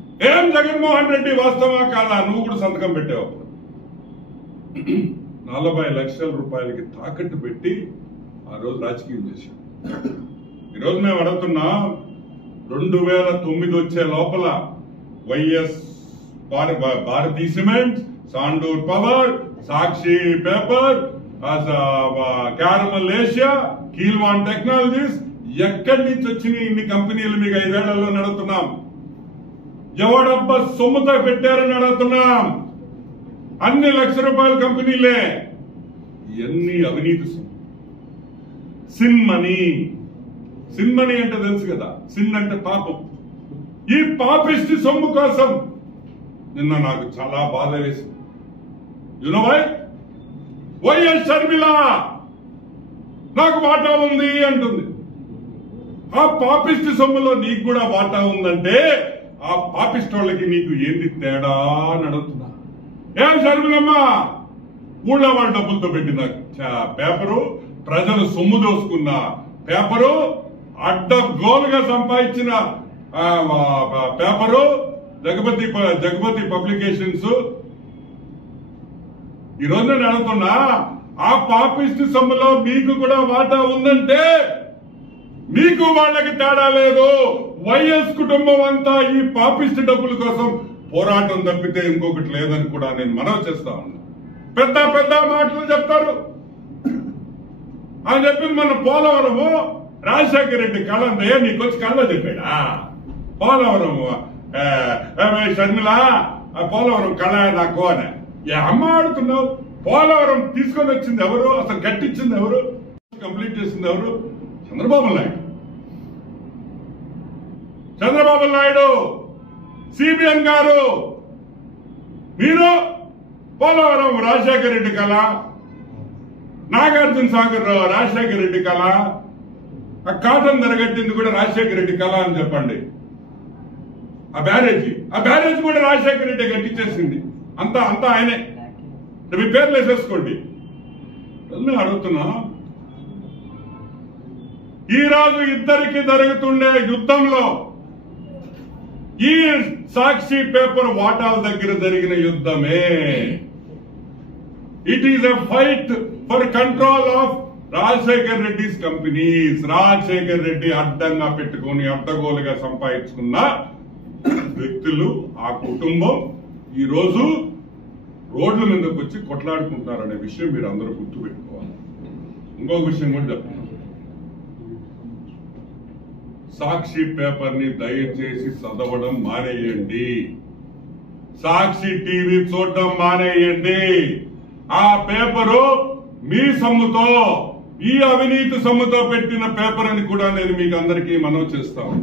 ఏం జగన్మోహన్ రెడ్డి వాస్తవా కాదా? నువ్వు కూడా సంతకం పెట్టావు. 40 లక్షల రూపాయలకి తాకట్టు పెట్టి ఆ రోజు రాజకీయం చేశాం. ఈరోజు మేము అడుగుతున్నాం, 2009 వచ్చే లోపల YS Bharathi cement, Sandur power, Sakshi paper, Carmel Asia, కీల్వాన్ టెక్నాలజీస్ ఎక్కడి నుంచి వచ్చినాయి ఇన్ని కంపెనీలు? మీకు 5 ఏళ్లలో నడుస్తున్నాం. ఎవడబ్బా సొమ్ముతో పెట్టారని అడుగుతున్నాం. అన్ని లక్ష రూపాయల కంపెనీలే. ఎన్ని అవినీతి సొమ్ము. సిన్మనీ అంటే తెలుసు కదా, సిన్ అంటే పాపం. ఈ పాపిష్టి సొమ్ము కోసం నిన్న నాకు చాలా బాధ వేసింది. యునో వైఎస్ షర్మిల నాకు వాటా ఉంది అంటుంది. ఆ పాపిష్టి సొమ్ములో నీకు కూడా వాటా ఉందంటే ఆ పాపిస్టోళ్ళకి నీకు ఏంది తేడా అని అడుగుతున్నా. ఏం షర్మిలమ్మ, ఊళ్ళో వాళ్ళ డబ్బులతో పెట్టిన పేపరు, ప్రజలు సొమ్ము దోసుకున్న పేపరు, అడ్డగోలుగా సంపాదించిన పేపరు, జగపతి పబ్లికేషన్స్. ఈ రోజు నేను అడుగుతున్నా, ఆ పాపిష్టి సొమ్ములో మీకు కూడా వాటా ఉందంటే మీకు వాళ్ళకి తేడా లేదు. వైఎస్ కుటుంబం అంతా ఈ పాపిష్టి డబ్బుల కోసం పోరాటం తప్పితే ఇంకొకటి లేదని కూడా నేను మనవి చేస్తా ఉన్నా. పెద్ద పెద్ద మాటలు చెప్తారు అని చెప్పింది మన పోలవరము. రాజశేఖర రెడ్డి కళ అంతయ్యా నీకొచ్చి కళ్ళ చెప్పాడా? పోలవరము షర్మిల పోలవరం కళ నాకు అని అమ్మ ఆడుతున్నావు. పోలవరం తీసుకొని వచ్చింది ఎవరు? అసలు కట్టించింది ఎవరు? కంప్లీట్ చేసింది ఎవరు? చంద్రబాబు నాయుడు, సిబిఎన్ గారు. మీరు పోలవరం రాజశేఖర రెడ్డి కళ, నాగార్జున సాగర్ రాజశేఖర రెడ్డి కళ, ఆ కాటన్ ధరగట్టింది కూడా రాజశేఖర రెడ్డి కళ అని చెప్పండి. ఆ బ్యారేజ్ కూడా రాజశేఖర రెడ్డి కట్టించేసింది. అంతా ఆయనే. మీ పేర్లు వేసేసుకోండి. నేను అడుగుతున్నా, ఈ రోజు ఇద్దరికి జరుగుతుండే యుద్ధంలో ఈ సాక్షి పేపర్ వాటాల దగ్గర జరిగిన యుద్ధమే. It is a fight for control of Rajasekhar Reddy's companies. Rajasekhar Reddy అడ్డంగా పెట్టుకుని అడ్డగోలుగా సంపాదించుకున్న వ్యక్తులు, ఆ కుటుంబం ఈ రోజు రోడ్ల మీదకి వచ్చి కొట్లాడుకుంటున్నారనే విషయం మీరు అందరూ గుర్తుపెట్టుకోవాలి. ఇంకొక విషయం కూడా చెప్తున్నాను, సాక్షి పేపర్ ని దయచేసి చదవడం మానేయండి. సాక్షి టీవీ చూడడం మానేయండి. ఆ పేపరు మీ సొమ్ముతో, ఈ అవినీతి సొమ్ముతో పెట్టిన పేపర్ అని కూడా నేను మీకు అందరికీ మనవి చేస్తాను.